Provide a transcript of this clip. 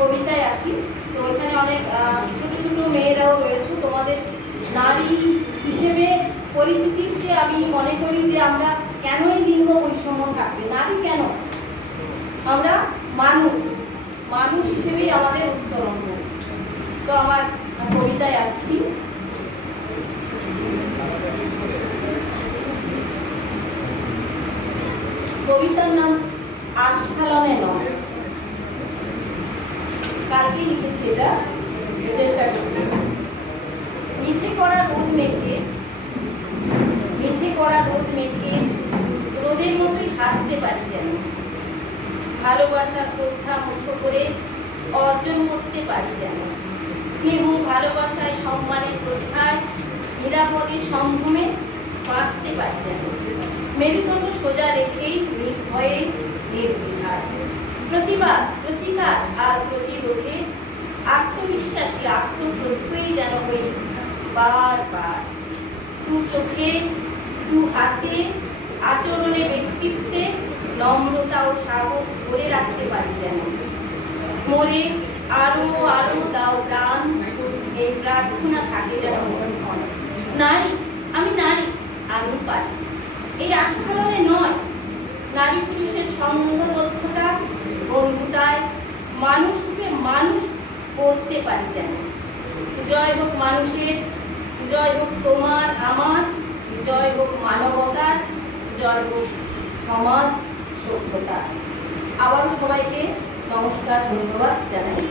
কবিতায় আসি। তো এখানে অনেক ছোট ছোট মেয়েরাও রয়েছে। তোমাদের নারী হিসেবে পরিচিতির চেয়ে আমি মনে করি যে আমরা কেনই লিঙ্গ বৈষম্য থাকবে, নারী কেন, আমরা মানুষ, মানুষ হিসেবেই আমাদের উত্তরণ। তো আমার কবিতায় আসছি। কবিতার নাম আস্ফালনে নয়। কালকে লিখেছি, এটা চেষ্টা করছি। মিঠে করা রোদ মেখে, মিঠে করা রোদ মেখে রোদের মতোই হাসতে পারি যেন, ভালোবাসা শ্রদ্ধা মুঠো করে অর্জন করতে পারি যেন, স্নেহ ভালোবাসায় সম্মানে শ্রদ্ধায় নিরাপদে সম্ভ্রমে বাঁচতে পারি যেন, মেরুদণ্ড সোজা রেখেই নির্ভয়ে নির্বিধার, প্রতিবাদ প্রতিকার আর প্রতিরোধে আত্মবিশ্বাসী আত্মপ্রত্যয়ী যেন হই বারবার। দু চোখে দু হাতে আচরণে ব্যক্তিত্বে নম্রতা ও সাহস ধরে রাখতে পারি যেন, মরে আরো আরো দাও প্রাণ, এই প্রার্থনা থাকে যেন মন হয়। নারী, আমি নারী, আমি পারি। এই আস্ফালনে নয়, নারী পুরুষের সঙ্গবদ্ধতা বন্ধুতায় মানুষ রূপে মানুষ করতে পারি যেন। জয় হোক মানুষের, জয় হোক তোমার আমার, জয় হোক মানবতার, জয় হোক সমাজ সভ্যতা। আবারও সবাইকে নমস্কার, ধন্যবাদ জানাই।